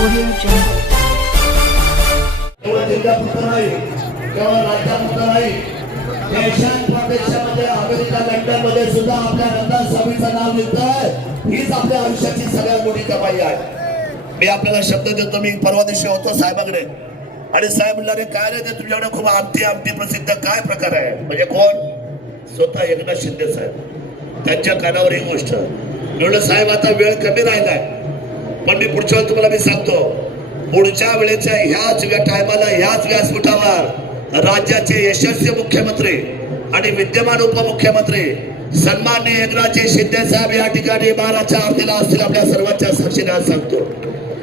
Audio Jungle. केवळ जिल्ह्यापुरतं नाही नाही. देशात प्रदेशामध्ये अमेरिका लंडनमध्ये सुद्धा आपल्या रंगास्वामीचं नाव लिहितंय हीच आपल्या आयुष्याची सगळ्यात मोठी कमाई आहे. मी आपल्याला शब्द देतो मी परवा दिवशी होतो साहेबाकडे. आणि साहेब म्हणणारे काय रे ते तुझ्याकडे खूप आमटी आमटी प्रसिद्ध काय प्रकार आहे? म्हणजे कोण? स्वतः एकनाथ शिंदे साहेब. त्यांच्या कानावर ही गोष्ट. मी साहेब आता वेळ कमी राहिलाय. पण मी पुढच्या वेळी तुम्हाला मी सांगतो पुढच्या वेळेच्या ह्याच टायमाला ह्याच व्यासपीठावर राज्याचे यशस्वी मुख्यमंत्री आणि विद्यमान उपमुख्यमंत्री सन्माननीय एकनाथजी शिंदे साहेब या ठिकाणी बाराच्या आरतीला असतील आपल्या सर्वांच्या साक्षीने आज सांगतो.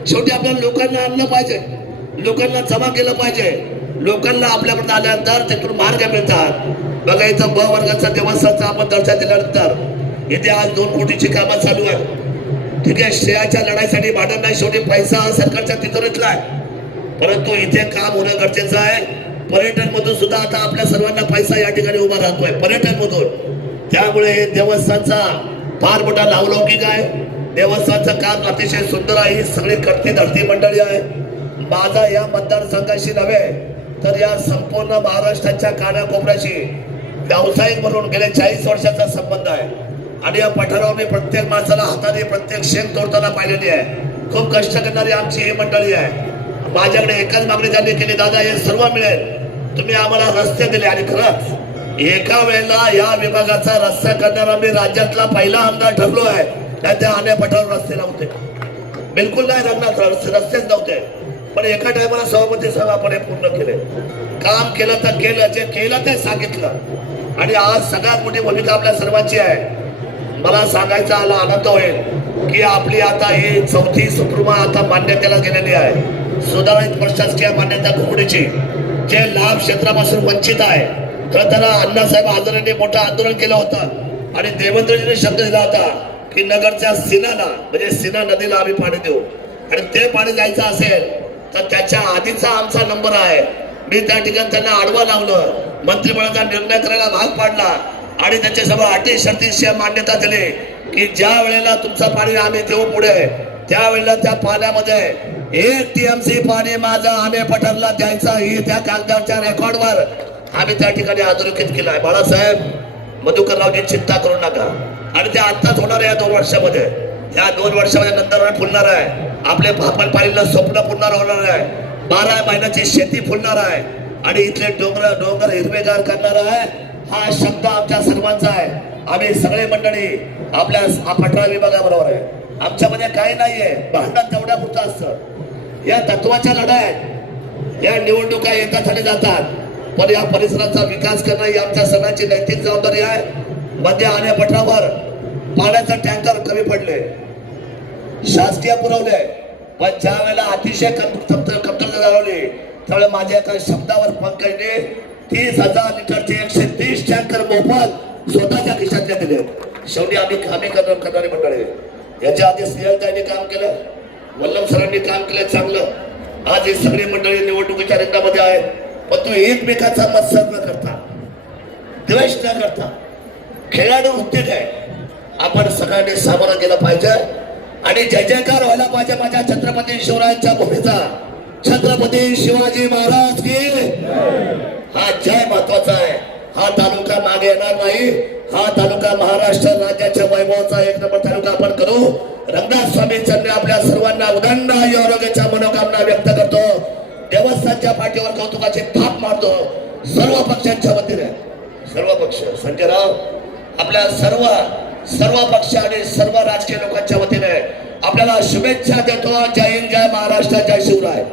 शेवटी आपल्याला लोकांना आणलं पाहिजे. लोकांना जमा केलं पाहिजे. लोकांना आपल्याकडे आल्यानंतर त्यातून मार्ग मिळतात. बघा इथं ब वर्गाचा देवस्थानचा आपण दर्जा दिल्यानंतर. इथे आज दोन कोटीची कामं चालू आहेत. ठीक आहे श्रेयाच्या लढाईसाठी भांडण नाही शेवटी पैसा सरकारच्या तिथूनच आहे. परंतु इथे काम होणं गरजेचं आहे. पर्यटन मधून सुद्धा आता आपल्या सर्वांना पैसा या ठिकाणी उभा राहतोय. पर्यटन मधून त्यामुळे हे देवस्थानचा फार मोठा नावलौकिक आहे. देवस्थानचं काम अतिशय सुंदर आहे. ही सगळी करती धरती मंडळी आहे. माझा या मतदारसंघाशी नव्हे तर या संपूर्ण महाराष्ट्राच्या कानाकोपऱ्याशी व्यावसायिक म्हणून गेल्या चाळीस वर्षाचा संबंध आहे. आणि या पठारावर मी प्रत्येक माणसाला हाताने प्रत्येक शेण तोडताना पाहिलेली आहे. खूप कष्ट करणारी आमची ही मंडळी आहे. माझ्याकडे एकच मागणी त्यांनी केली दादा हे सर्व मिळेल. तुम्ही आम्हाला रस्ते दिले. आणि खरंच एका वेळेला या विभागाचा रस्ता करणारा मी राज्यातला पहिला आमदार ठरलो आहे. नाही त्या आण्या पठारावर रस्ते नव्हते बिलकुल नाही रंगणार रस्ते रस्तेच नव्हते. पण एका टायमाला सभापती साहेब आपण हे पूर्ण केले. काम केलं तर केलं जे केलं ते सांगितलं. आणि आज सगळ्यात मोठी भूमिका आपल्या सर्वांची आहे. मला सांगायचा आला आनंद होईल की आपली आता ही चौथी सुप्रमा आता मान्यतेला गेलेली आहे. सुधारित प्रशासकीय मान्यता घोगडीची जे लाभ क्षेत्रापासून वंचित आहे. खरं तर अण्णासाहेब आजारांनी मोठं आंदोलन केलं होतं. आणि देवेंद्रजीने शब्द दिला होता की नगरच्या सिनाला म्हणजे सिना नदीला आम्ही पाणी देऊ. आणि ते पाणी जायचं असेल तर त्याच्या आधीचा आमचा नंबर आहे. मी त्या ठिकाणी त्यांना आडवा लावलं. मंत्रिमंडळाचा निर्णय करायला भाग पाडला. आणि त्याच्यासमोर अटी शर्तीशी मान्यता दिली की ज्या वेळेला तुमचं पाणी आम्ही देऊ पुढे त्यावेळेला त्या पाण्यामध्ये एक टीएमसी पाणी माझं आम्ही पठारला द्यायचा ही त्या कागदाच्या रेकॉर्डवर आम्ही त्या ठिकाणी अधोरेखित केला आहे. बाळासाहेब मधुकररावजी चिंता करू नका. आणि ते आत्ताच होणार आहे या दोन वर्षामध्ये. या दोन वर्षामध्ये नंतर फुलणार आहे. आपले भापण पाहिलेलं स्वप्न पुन्हा होणार आहे. बारा महिन्याची शेती फुलणार आहे. आणि इथले डोंगर डोंगर हिरवेगार करणार आहे. हा शब्द आमच्या सर्वांचा आहे. आम्ही सगळे मंडळी आपल्या पठरा विभागाबरोबर आहे. आमच्यामध्ये काही नाहीये. भांडण तेवढ्या पुरतं असतं. या तत्वाच्या लढाई या निवडणुका येतात आणि जातात. पण या परिसराचा विकास करणं ही आमच्या सणाची नैतिक जबाबदारी आहे. मध्य आणि पठारावर पाण्याचा टँकर कमी पडले. शासकीय पुरवले. पण ज्या वेळेला अतिशय कमतरता जाणवली त्यावेळेला माझ्या एका शब्दावर पंकजने तीस हजार लिटरचे एकशे तीस टँकर मोफत स्वतःच्या खिशातले दिले. शेवटी आम्ही आम्ही करणारी मंडळी. याच्या आधी सिंहताईने काम केलं. वल्लभ सरांनी काम केलं चांगलं. आज ही सगळी मंडळी निवडणुकीच्या रंगामध्ये आहेत. पण तो एकमेकाचा मत्सर न करता द्वेष न करता खेळाडू उद्योग आहे. आपण सगळ्यांनी सामोरा गेला पाहिजे. आणि जय जयकार व्हायला पाहिजे माझ्या छत्रपती शिवरायांच्या भूमीचा. छत्रपती शिवाजी महाराज की हा जय महत्त्वाचा आहे. हा तालुका मागे येणार नाही. हा तालुका महाराष्ट्र राज्याच्या वैभवाचा एक नंबर तालुका आपण करू. रंगनाथ स्वामी चंद्र आपल्या सर्वांना उदंड आरोग्याच्या मनोकामना व्यक्त करतो. देवस्थानच्या पाठीवर कौतुकाचे थाप मारतो. सर्व पक्षांच्या वतीने. सर्व पक्ष. संजय राव आपल्या सर्व सर्व पक्ष आणि सर्व राजकीय लोकांच्या वतीने आपल्याला शुभेच्छा देतो. जय हिंद जय महाराष्ट्र जय शिवराय.